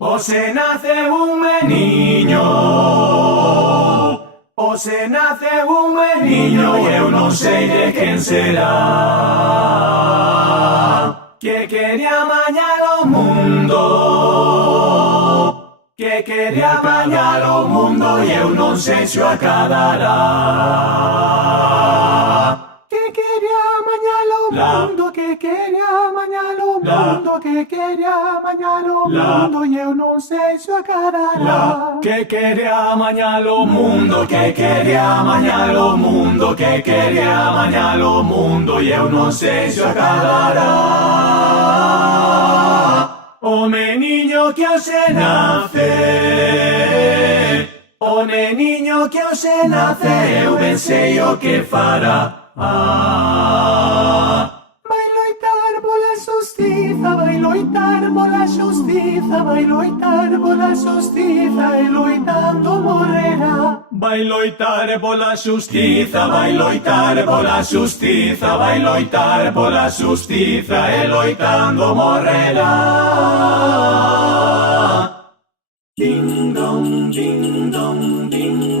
O se nace un meniño, o se nace un meniño e eu non sei de quen será. Que quería mañar o mundo, que quería mañar o mundo e eu non sei se o acadará. Que quería mañar o mundo, que quería mañar o mundo, que quería mañar o mundo e eu non sei se o acadará. Que quería mañar o mundo, que quería mañar o mundo, que quería mañar o mundo e eu non sei se o acadará. O meniño que ao se nace, o meniño que ao se nace, eu ben sei o que fará. Vai loitar pola xustiza, vai loitar pola xustiza, vai loitar pola xustiza e loitando morrerá. Vai loitar pola xustiza, vai loitar pola xustiza, vai loitar pola xustiza e loitando morrerá. Ding dong, ding dong, ding